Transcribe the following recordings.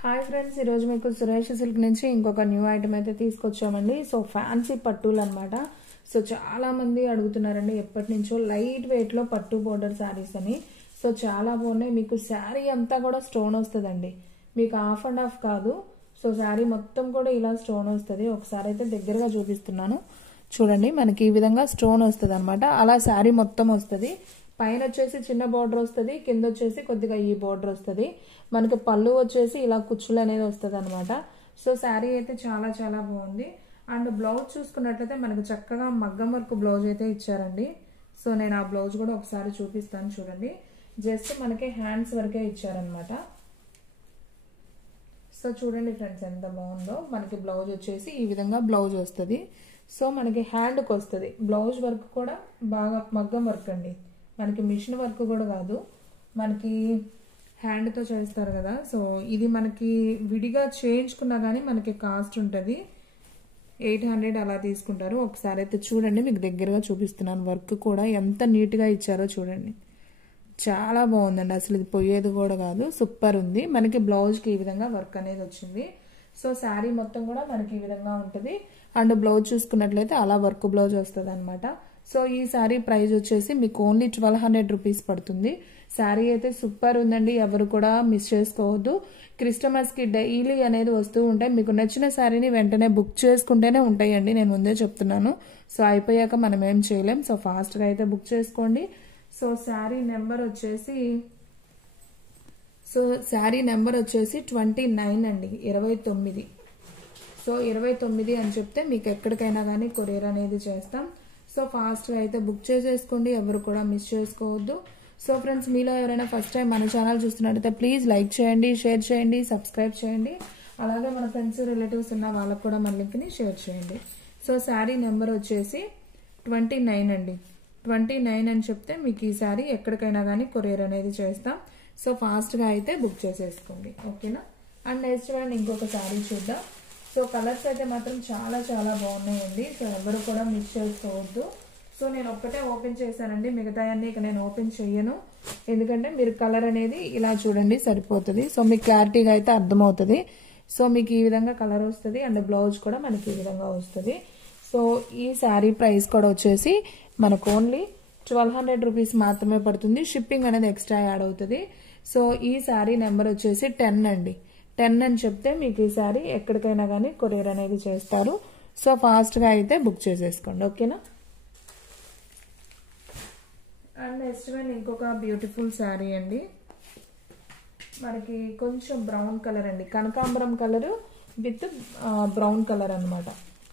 Hi friends, ఈరోజు మీకు Suresh silk నుంచి ఇంకొక న్యూ ఐటమ్ అయితే తీసుకొచ్చామండి. సో ఫ్యాన్సీ పట్టులు అనమాట. సో చాలా మంది అడుగుతున్నారండి ఎప్పటి నుంచో లైట్ వెయిట్ లో పట్టు బోర్డర్ శారీస్ అని. సో చాలా బాగున్నాయి. మీకు శారీ అంతా కూడా స్టోన్ వస్తుందండి, మీకు హాఫ్ అండ్ హాఫ్ కాదు. సో శారీ మొత్తం కూడా ఇలా స్టోన్ వస్తుంది. ఒకసారి అయితే దగ్గరగా చూపిస్తున్నాను చూడండి. మనకి ఈ విధంగా స్టోన్ వస్తుంది అనమాట. అలా శారీ మొత్తం వస్తుంది. పైన వచ్చేసి చిన్న బార్డర్ వస్తుంది, కింద వచ్చేసి కొద్దిగా ఈ బార్డర్ వస్తుంది. మనకి పళ్ళు వచ్చేసి ఇలా కుచ్చులు అనేది వస్తుంది అనమాట. సో శారీ అయితే చాలా చాలా బాగుంది. అండ్ బ్లౌజ్ చూసుకున్నట్లయితే మనకు చక్కగా మగ్గం వర్క్ బ్లౌజ్ అయితే ఇచ్చారండి. సో నేను ఆ బ్లౌజ్ కూడా ఒకసారి చూపిస్తాను చూడండి. జస్ట్ మనకి హ్యాండ్స్ వరకే ఇచ్చారనమాట. సో చూడండి ఫ్రెండ్స్ ఎంత బాగుందో. మనకి బ్లౌజ్ వచ్చేసి ఈ విధంగా బ్లౌజ్ వస్తుంది. సో మనకి హ్యాండ్కి వస్తుంది. బ్లౌజ్ వర్క్ కూడా బాగా మగ్గం వర్క్ అండి, మనకి మిషన్ వర్క్ కూడా కాదు, మనకి హ్యాండ్తో చేస్తారు కదా. సో ఇది మనకి విడిగా చేయించుకున్నా కానీ మనకి కాస్ట్ ఉంటుంది 800 అలా తీసుకుంటారు. ఒకసారి అయితే చూడండి, మీకు దగ్గరగా చూపిస్తున్నాను. వర్క్ కూడా ఎంత నీట్గా ఇచ్చారో చూడండి. చాలా బాగుందండి, అసలు ఇది పోయేది కూడా కాదు, సూపర్ ఉంది. మనకి బ్లౌజ్కి ఈ విధంగా వర్క్ అనేది వచ్చింది. సో శారీ మొత్తం కూడా మనకి ఈ విధంగా ఉంటుంది. అండ్ బ్లౌజ్ చూసుకున్నట్లయితే అలా వర్క్ బ్లౌజ్ వస్తుంది అనమాట. సో ఈ శారీ ప్రైస్ వచ్చేసి మీకు ఓన్లీ 1200 రూపీస్ పడుతుంది. శారీ అయితే సూపర్ ఉందండి, ఎవరు కూడా మిస్ చేసుకోవద్దు. క్రిస్టమస్కి డైలీ అనేది వస్తూ ఉంటాయి. మీకు నచ్చిన శారీని వెంటనే బుక్ చేసుకుంటేనే ఉంటాయండి, నేను ముందే చెప్తున్నాను. సో అయిపోయాక మనం ఏం చేయలేం. సో ఫాస్ట్గా అయితే బుక్ చేసుకోండి. సో శారీ నెంబర్ వచ్చేసి 29 అండి, 29. సో 29 అని చెప్తే మీకు ఎక్కడికైనా కానీ కొరియర్ అనేది చేస్తాం. సో ఫాస్ట్గా అయితే బుక్ చేసేసుకోండి, ఎవరు కూడా మిస్ చేసుకోవద్దు. సో ఫ్రెండ్స్, మీలో ఎవరైనా ఫస్ట్ టైం మన ఛానల్ చూస్తున్నట్టయితే ప్లీజ్ లైక్ చేయండి, షేర్ చేయండి, సబ్స్క్రైబ్ చేయండి. అలాగే మన ఫ్రెండ్స్ రిలేటివ్స్ ఉన్న వాళ్ళకు కూడా మన లింక్ని షేర్ చేయండి. సో శారీ నెంబర్ వచ్చేసి 29 అండి. 29 అని చెప్తే మీకు ఈ శారీ ఎక్కడికైనా కానీ కొరియర్ అనేది చేస్తాం. సో ఫాస్ట్గా అయితే బుక్ చేసేసుకోండి, ఓకేనా. అండ్ నెక్స్ట్ వన్ ఇంకొక శారీ చూద్దాం. సో కలర్స్ అయితే మాత్రం చాలా చాలా బాగున్నాయండి. సో ఎవరు కూడా మిస్ చేసుకోవద్దు. సో నేను ఒక్కటే ఓపెన్ చేశానండి, మిగతా అన్ని ఇక నేను ఓపెన్ చెయ్యను. ఎందుకంటే మీరు కలర్ అనేది ఇలా చూడండి సరిపోతుంది. సో మీకు క్లారిటీగా అయితే అర్థమవుతుంది. సో మీకు ఈ విధంగా కలర్ వస్తుంది. అండ్ బ్లౌజ్ కూడా మనకి ఈ విధంగా వస్తుంది. సో ఈ శారీ ప్రైస్ కూడా వచ్చేసి మనకు ఓన్లీ 1200 రూపీస్ మాత్రమే పడుతుంది. షిప్పింగ్ అనేది ఎక్స్ట్రా యాడ్ అవుతుంది. సో ఈ శారీ నెంబర్ వచ్చేసి 10 అండి. 10 అని చెప్తే మీకు ఈ శారీ ఎక్కడికైనా కానీ కొరియర్ అనేది చేస్తారు. సో ఫాస్ట్గా అయితే బుక్ చేసేసుకోండి, ఓకేనా. అండ్ నెక్స్ట్ వన్ ఇంకొక బ్యూటిఫుల్ శారీ అండి. మనకి కొంచెం బ్రౌన్ కలర్ అండి, కనకాంబరం కలరు విత్ బ్రౌన్ కలర్ అనమాట.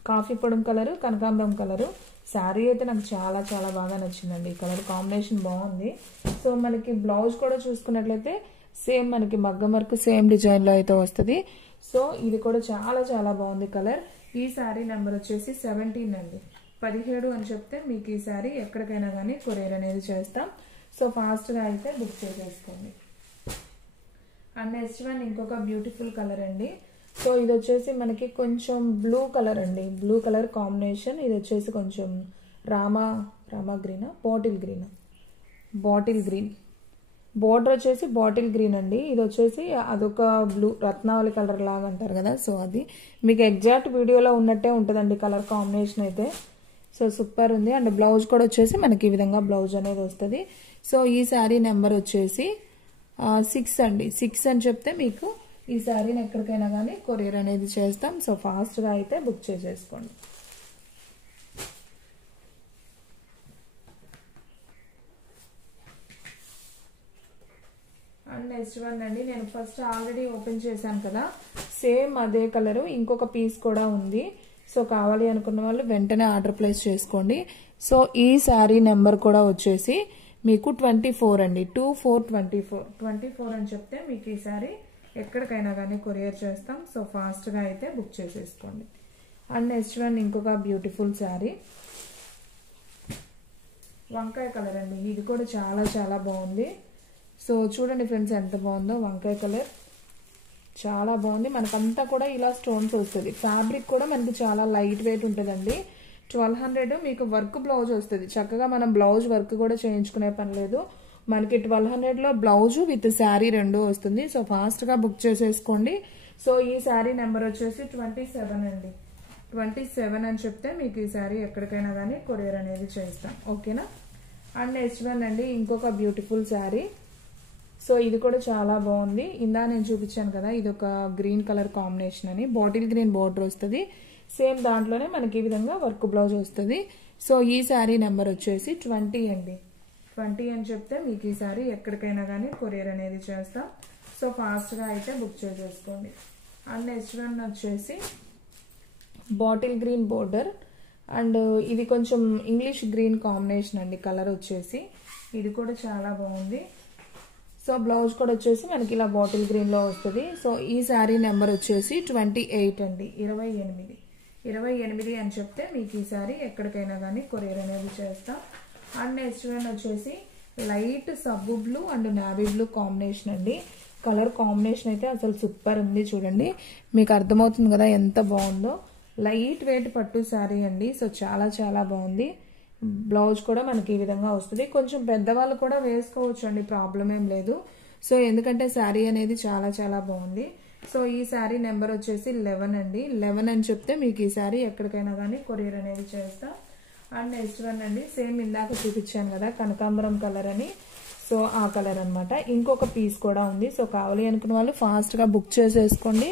కాఫీ పొడం కలరు, కనకాంబరం కలరు. శారీ అయితే నాకు చాలా చాలా బాగా నచ్చిందండి. ఈ కలర్ కాంబినేషన్ బాగుంది. సో మనకి బ్లౌజ్ కూడా చూసుకున్నట్లయితే సేమ్ మనకి మగ్గం వర్క్ సేమ్ డిజైన్లో అయితే వస్తుంది. సో ఇది కూడా చాలా చాలా బాగుంది కలర్. ఈ శారీ నెంబర్ వచ్చేసి 17 అండి. 17 అని చెప్తే మీకు ఈ శారీ ఎక్కడికైనా కానీ కొరియర్ అనేది చేస్తాం. సో ఫాస్ట్గా అయితే బుక్ చేసేసుకోండి. అండ్ నెక్స్ట్ వన్ ఇంకొక బ్యూటిఫుల్ కలర్ అండి. సో ఇది వచ్చేసి మనకి కొంచెం బ్లూ కలర్ అండి, బ్లూ కలర్ కాంబినేషన్. ఇది వచ్చేసి కొంచెం రామా గ్రీనా, బాటిల్ గ్రీన్ బోర్డర్ వచ్చేసి బాటిల్ గ్రీన్ అండి. ఇది వచ్చేసి అదొక బ్లూ రత్నావళి కలర్ లాగా అంటారు కదా. సో అది మీకు ఎగ్జాక్ట్ వీడియోలో ఉన్నట్టే ఉంటుందండి కలర్ కాంబినేషన్ అయితే. సో సూపర్ ఉంది. అండ్ బ్లౌజ్ కూడా వచ్చేసి మనకి ఈ విధంగా బ్లౌజ్ అనేది వస్తుంది. సో ఈ శారీ నెంబర్ వచ్చేసి 6 అండి. 6 అని చెప్తే మీకు ఈ శారీని ఎక్కడికైనా కానీ కొరియర్ అనేది చేస్తాం. సో ఫాస్ట్గా అయితే బుక్ చేసేసుకోండి. అండ్ నెక్స్ట్ వన్ అండి, నేను ఫస్ట్ ఆల్రెడీ ఓపెన్ చేశాను కదా, సేమ్ అదే కలరు ఇంకొక పీస్ కూడా ఉంది. సో కావాలి అనుకున్న వాళ్ళు వెంటనే ఆర్డర్ ప్లేస్ చేసుకోండి. సో ఈ శారీ నెంబర్ కూడా వచ్చేసి మీకు 24 అండి. 24 అని చెప్తే మీకు ఈ శారీ ఎక్కడికైనా కానీ కొరియర్ చేస్తాం. సో ఫాస్ట్గా అయితే బుక్ చేసేసుకోండి. అండ్ నెక్స్ట్ వన్ ఇంకొక బ్యూటిఫుల్ శారీ వంకాయ కలర్ అండి. ఇది కూడా చాలా చాలా బాగుంది. సో చూడండి ఫ్రెండ్స్ ఎంత బాగుందో. వంకాయ కలర్ చాలా బాగుంది. మనకంతా కూడా ఇలా స్టోన్స్ వస్తుంది. ఫ్యాబ్రిక్ కూడా మనకి చాలా లైట్ వెయిట్ ఉంటుందండి. 1200 మీకు వర్క్ బ్లౌజ్ వస్తుంది. చక్కగా మనం బ్లౌజ్ వర్క్ కూడా చేయించుకునే పని లేదు. మనకి 1200లో బ్లౌజ్ విత్ శారీ రెండు వస్తుంది. సో ఫాస్ట్గా బుక్ చేసేసుకోండి. సో ఈ శారీ నెంబర్ వచ్చేసి 27 అండి. 27 అని చెప్తే మీకు ఈ శారీ ఎక్కడికైనా కానీ కొరియర్ అనేది చేస్తాం. ఓకేనా. అండ్ నెక్స్ట్ వన్ అండి ఇంకొక బ్యూటిఫుల్ శారీ. సో ఇది కూడా చాలా బాగుంది. ఇందా నేను చూపించాను కదా, ఇది ఒక గ్రీన్ కలర్ కాంబినేషన్ అని. బాటిల్ గ్రీన్ బోర్డర్ వస్తుంది. సేమ్ దాంట్లోనే మనకి ఈ విధంగా వర్క్ బ్లౌజ్ వస్తుంది. సో ఈ శారీ నెంబర్ వచ్చేసి 20 అండి. 20 అని చెప్తే మీకు ఈ శారీ ఎక్కడికైనా కానీ కొరియర్ అనేది చేస్తాం. సో ఫాస్ట్గా అయితే బుక్ చేసేసుకోండి. అండ్ నెక్స్ట్ వన్ వచ్చేసి బాటిల్ గ్రీన్ బోర్డర్ అండ్ ఇది కొంచెం ఇంగ్లీష్ గ్రీన్ కాంబినేషన్ అండి. కలర్ వచ్చేసి ఇది కూడా చాలా బాగుంది. సో బ్లౌజ్ కూడా వచ్చేసి మనకి ఇలా బాటిల్ గ్రీన్లో వస్తుంది. సో ఈ శారీ నెంబర్ వచ్చేసి 28 అండి. 28 అని చెప్తే మీకు ఈ శారీ ఎక్కడికైనా కానీ కొరియర్ అనేది చేస్తాం. అండ్ నెక్స్ట్ వన్ వచ్చేసి లైట్ సబ్బు blue and navy blue combination అండి. కలర్ కాంబినేషన్ అయితే అసలు సూపర్ ఉంది. చూడండి మీకు అర్థమవుతుంది కదా ఎంత బాగుందో. లైట్ వెయిట్ పట్టు శారీ అండి. సో చాలా చాలా బాగుంది. బ్లౌజ్ కూడా మనకి ఈ విధంగా వస్తుంది. కొంచెం పెద్దవాళ్ళు కూడా వేసుకోవచ్చు అండి, ప్రాబ్లం ఏం లేదు. సో ఎందుకంటే శారీ అనేది చాలా చాలా బాగుంది. సో ఈ శారీ నెంబర్ వచ్చేసి 11 అండి. 11 అని చెప్తే మీకు ఈ శారీ ఎక్కడికైనా కానీ కొరియర్ అనేది చేస్తాం. అండ్ నెక్స్ట్ వన్ అండి సేమ్ ఇందాక చూపించాను కదా కనకాంబరం కలర్ అని. సో ఆ కలర్ అనమాట. ఇంకొక పీస్ కూడా ఉంది. సో కావాలి అనుకున్న వాళ్ళు ఫాస్ట్గా బుక్ చేసేసుకోండి.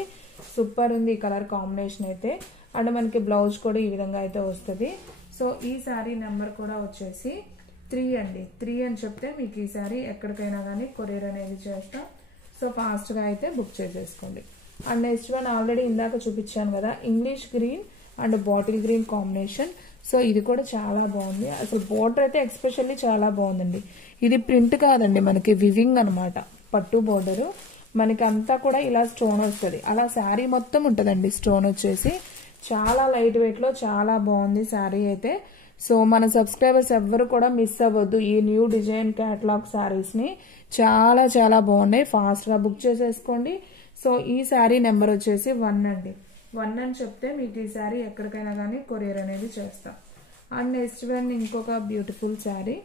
సూపర్ ఉంది ఈ కలర్ కాంబినేషన్ అయితే. అండ్ మనకి బ్లౌజ్ కూడా ఈ విధంగా అయితే వస్తుంది. సో ఈ శారీ నెంబర్ కూడా వచ్చేసి 3 అండి. 3 అని చెప్తే మీకు ఈ శారీ ఎక్కడికైనా కానీ కొరియర్ అనేది చేస్తాం. సో ఫాస్ట్గా అయితే బుక్ చేసేసుకోండి. అండ్ నెక్స్ట్ వన్ ఆల్రెడీ ఇందాక చూపించాను కదా English green and bottle green combination. So ఇది కూడా చాలా బాగుంది. అసలు బోర్డర్ అయితే ఎక్స్పెషల్లీ చాలా బాగుందండి. ఇది ప్రింట్ కాదండి, మనకి వివింగ్ అనమాట. పట్టు బోర్డరు మనకి అంతా కూడా ఇలా స్టోన్ వస్తుంది. అలా శారీ మొత్తం ఉంటుందండి స్టోన్ వచ్చేసి. చాలా లైట్ వెయిట్ లో చాలా బాగుంది శారీ అయితే. సో మన సబ్స్క్రైబర్స్ ఎవ్వరు కూడా మిస్ అవ్వద్దు ఈ న్యూ డిజైన్ క్యాటలాగ్ శారీస్ ని. చాలా చాలా బాగున్నాయి. ఫాస్ట్ గా బుక్ చేసేసుకోండి. సో ఈ శారీ నెంబర్ వచ్చేసి 1 అండి. 1 అని చెప్తే మీకు ఈ శారీ ఎక్కడికైనా కానీ కొరియర్ అనేది చేస్తాం. అండ్ నెక్స్ట్ వన్ ఇంకొక బ్యూటిఫుల్ శారీ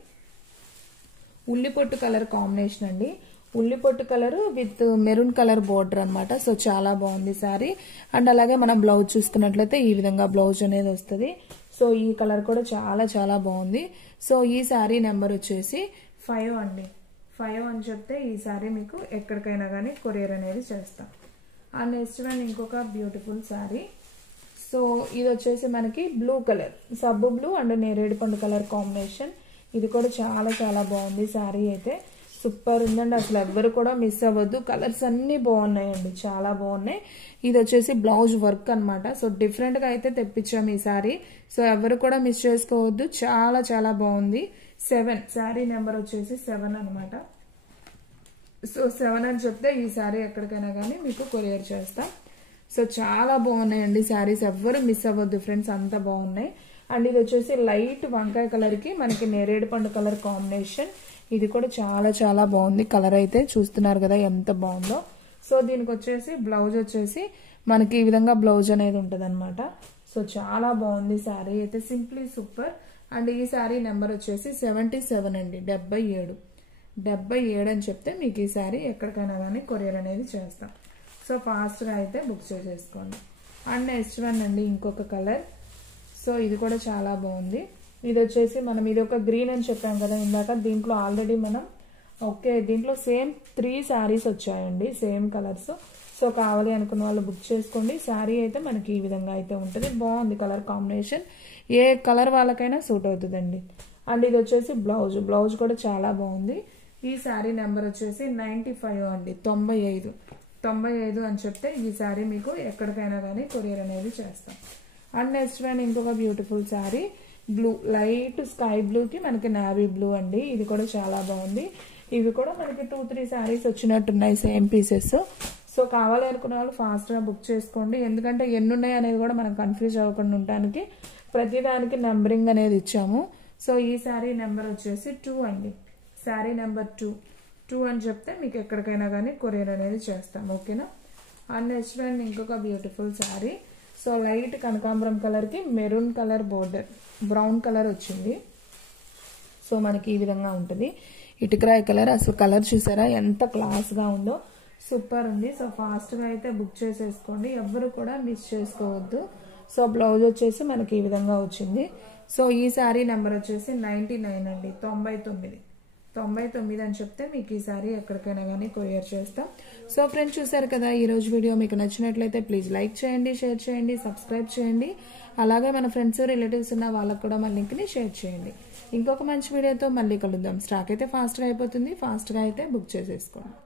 ఉల్లిపొట్టు కలర్ కాంబినేషన్ అండి. ఉల్లిపొట్టు colour with maroon colour border అనమాట. సో చాలా బాగుంది శారీ. అండ్ అలాగే మనం బ్లౌజ్ చూసుకున్నట్లయితే ఈ విధంగా బ్లౌజ్ అనేది వస్తుంది. సో ఈ కలర్ కూడా చాలా చాలా బాగుంది. సో ఈ శారీ నెంబర్ వచ్చేసి 5 అండి. 5 అని చెప్తే ఈ శారీ మీకు ఎక్కడికైనా కానీ కొరియర్ అనేది చేస్తాం. అండ్ నెక్స్ట్ వన్ ఇంకొక బ్యూటిఫుల్ శారీ. సో ఇది వచ్చేసి మనకి బ్లూ కలర్ సబ్బు బ్లూ అండ్ నేరేడు పండు కలర్ కాంబినేషన్. ఇది కూడా చాలా చాలా బాగుంది శారీ అయితే. సూపర్ ఉందండి. అసలు ఎవ్వరు కూడా మిస్ అవ్వద్దు. కలర్స్ అన్ని బాగున్నాయండి, చాలా బాగున్నాయి. ఇది వచ్చేసి బ్లౌజ్ వర్క్ అనమాట. సో డిఫరెంట్ గా అయితే తెప్పించాము ఈ శారీ. సో ఎవరు కూడా మిస్ చేసుకోవద్దు. చాలా చాలా బాగుంది. 7 శారీ నెంబర్ వచ్చేసి 7 అనమాట. సో 7 అని చెప్తే ఈ శారీ ఎక్కడికైనా కానీ మీకు కొరియర్ చేస్తాం. సో చాలా బాగున్నాయండి శారీస్. ఎవ్వరు మిస్ అవ్వద్దు ఫ్రెండ్స్, అంత బాగున్నాయి. అండ్ ఇది వచ్చేసి లైట్ వంకాయ కలర్ కి మనకి నేరేడు పండు కలర్ కాంబినేషన్. ఇది కూడా చాలా చాలా బాగుంది. కలర్ అయితే చూస్తున్నారు కదా ఎంత బాగుందో. సో దీనికి వచ్చేసి బ్లౌజ్ వచ్చేసి మనకి ఈ విధంగా బ్లౌజ్ అనేది ఉంటుంది అనమాట. సో చాలా బాగుంది శారీ అయితే, సింప్లీ సూపర్. అండ్ ఈ శారీ నెంబర్ వచ్చేసి 77 అండి. 77 అని చెప్తే మీకు ఈ శారీ ఎక్కడికైనా కానీ కొరియర్ అనేది చేస్తాం. సో ఫాస్ట్గా అయితే బుక్ చేసేసుకోండి. అండ్ నెక్స్ట్ వన్ అండి ఇంకొక కలర్. సో ఇది కూడా చాలా బాగుంది. ఇది వచ్చేసి మనం ఇది ఒక గ్రీన్ అని చెప్పాం కదా ఇందాక. దీంట్లో ఆల్రెడీ మనం దీంట్లో సేమ్ 3 శారీస్ వచ్చాయండి, సేమ్ కలర్స్. సో కావాలి అనుకున్న వాళ్ళు బుక్ చేసుకోండి. శారీ అయితే మనకి ఈ విధంగా అయితే ఉంటుంది. బాగుంది కలర్ కాంబినేషన్. ఏ కలర్ వాళ్ళకైనా సూట్ అవుతుందండి. అండ్ ఇది వచ్చేసి బ్లౌజ్ కూడా చాలా బాగుంది. ఈ శారీ నెంబర్ వచ్చేసి 95 అండి. 95 అని చెప్తే ఈ శారీ మీకు ఎక్కడికైనా కానీ కొరియర్ అనేది చేస్తాం. అండ్ నెక్స్ట్ వన్ ఇంకొక beautiful sari blue, light sky blue కి మనకి నావీ బ్లూ అండి. ఇది కూడా చాలా బాగుంది. ఇవి కూడా మనకి 2-3 శారీస్ వచ్చినట్టున్నాయి సేమ్ పీసెస్. సో కావాలి అనుకున్న వాళ్ళు ఫాస్ట్ గా బుక్ చేసుకోండి. ఎందుకంటే ఎన్ని ఉన్నాయి అనేది కూడా మనం కన్ఫ్యూజ్ అవ్వకుండా ఉండడానికి ప్రతిదానికి నెంబరింగ్ అనేది ఇచ్చాము. సో ఈ శారీ నెంబర్ వచ్చేసి 2 అండి. శారీ నెంబర్ 2 అని చెప్తే మీకు ఎక్కడికైనా కానీ కొరియర్ అనేది చేస్తాం. ఓకేనా. అండ్ నెక్స్ట్ వన్ ఇంకొక బ్యూటిఫుల్ శారీ. సో లైట్ కనకాంబరం కలర్ కి maroon colour border, brown colour వచ్చింది. సో మనకి ఈ విధంగా ఉంటుంది. ఇటుకరాయి కలర్. అసలు కలర్ చూసారా ఎంత క్లాస్గా ఉందో, సూపర్ ఉంది. సో ఫాస్ట్గా అయితే బుక్ చేసేసుకోండి, ఎవ్వరు కూడా మిస్ చేసుకోవద్దు. సో బ్లౌజ్ వచ్చేసి మనకి ఈ విధంగా వచ్చింది. సో ఈ శారీ నెంబర్ వచ్చేసి 99 అండి, 99 అని చెప్తే మీకు ఈ శారీ ఎక్కడికైనా కానీ కొరియర్ చేస్తాం. సో ఫ్రెండ్స్ చూసారు కదా, ఈరోజు వీడియో మీకు నచ్చినట్లయితే ప్లీజ్ లైక్ చేయండి, షేర్ చేయండి, సబ్స్క్రైబ్ చేయండి. అలాగే మన ఫ్రెండ్స్ రిలేటివ్స్ ఉన్న వాళ్ళకు కూడా మన లింక్ని షేర్ చేయండి. ఇంకొక మంచి వీడియోతో మళ్ళీ కలుద్దాం. స్టాక్ అయితే ఫాస్ట్గా అయిపోతుంది, ఫాస్ట్గా అయితే బుక్ చేసేసుకోండి.